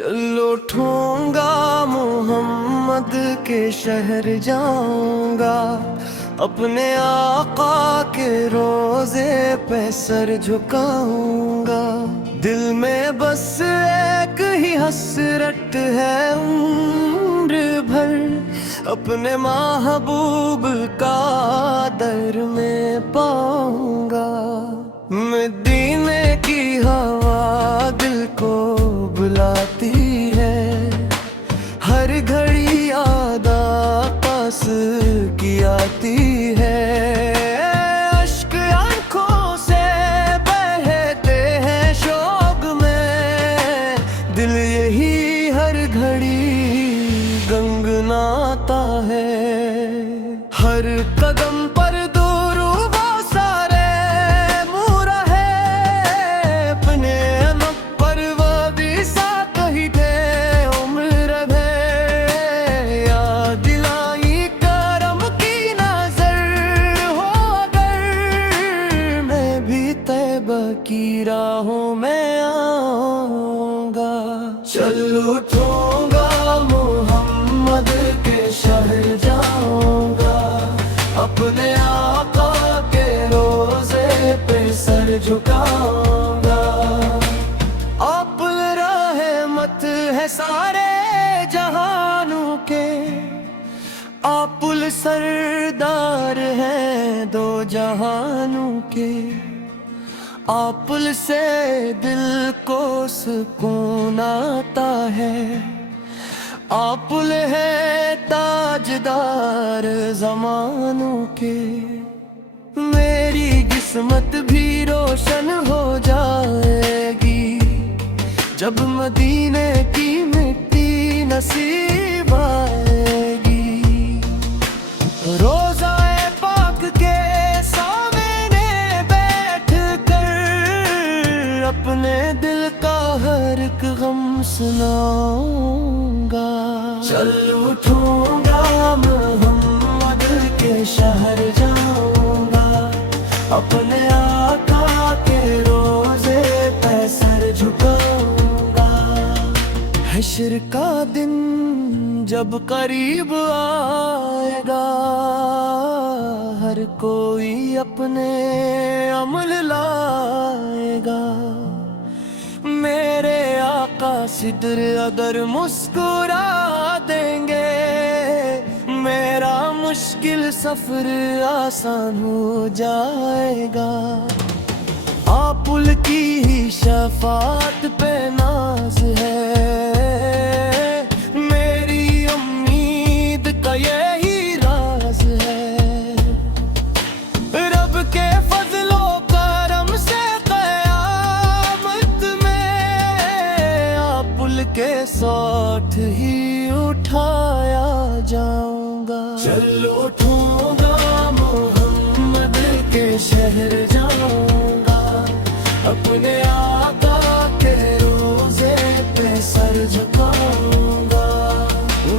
चलो उठूंगा मोहम्मद के शहर जाऊंगा, अपने आका के रोजे पे सर झुकाऊंगा। दिल में बस एक ही हसरत है उम्र भर, अपने महबूब का दर में पाऊंगा। मदीने की हवा दिल को बुलाती है, हर घड़ी याद पास की आती है। अश्क आंखों से बहते हैं शौक में, दिल यही हर घड़ी गंगनाता है। हर कदम पर दूर वो सारे मुँह है, अपने अनब पर वो भी साथ ही थे उम्र भर। याद दिलाई करम की नजर हो अगर, मैं भी तैबा की राहों में आऊंगा। चल उठूंगा मोहम्मद के शहर जाऊंगा, अपने आका के रोजे पे सर झुकाऊंगा। आप रहमत है सारे जहानों के, आपुल सरदार हैं दो जहानों के। आपुल से दिल को सुकून आता है, आपुल है ताजदार ज़मानों के। मेरी किस्मत भी रोशन हो जाएगी, जब मदीने की मिट्टी नसीब आएगी। रोज़ाए पाक के सामने बैठ कर, अपने दिल का हर एक गम सुनाऊंगा। चल उठूंगा मोहम्मद के शहर जाऊंगा, अपने आका के रोजे पे सर झुकाऊंगा। हश्र का दिन जब करीब आएगा, हर कोई अपने अमल लाएगा। मेरे आका सिदर अगर मुस्कुरा देंगे, मेरा मुश्किल सफर आसान हो जाएगा। आपुल की ही शफात पे नाज है, मेरी उम्मीद का यही राज है। रब के फजलो करम से कयामत में, आपुल के साथ ही उठाया जाऊंगा। चल उठूंगा मोहम्मद के शहर जाऊंगा, अपने आका के रोजे पे सर झुकाऊंगा।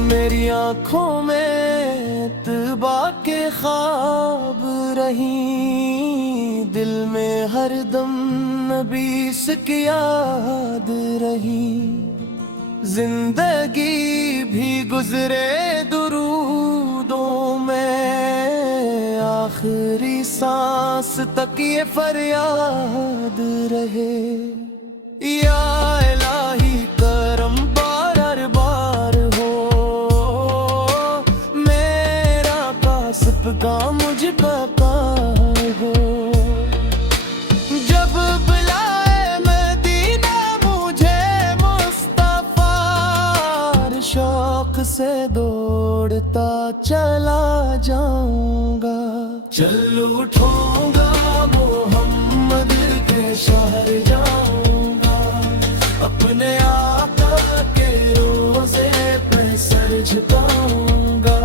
मेरी आँखों में तबा के ख्वाब रही, दिल में हरदम नबी की याद रही। जिंदगी भी गुजरे दुरूदों में, आखिरी सांस तक ये फरियाद रहे। या इलाही करम बार बार हो, मेरा कासिब का मुझ पर कार हो। जब बुलाए मदीना मुझे मुस्तफा, शौक से दौड़ता चला जाऊंगा। चल उठूंगा मोहम्मद के शहर जाऊंगा, अपने आका के रोजे पे सर झुकाऊंगा।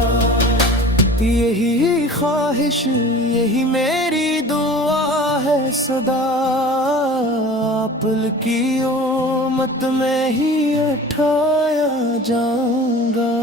यही ख्वाहिश यही मेरी दुआ है सदा, आपुल की उम्मत में ही उठाया जाऊंगा।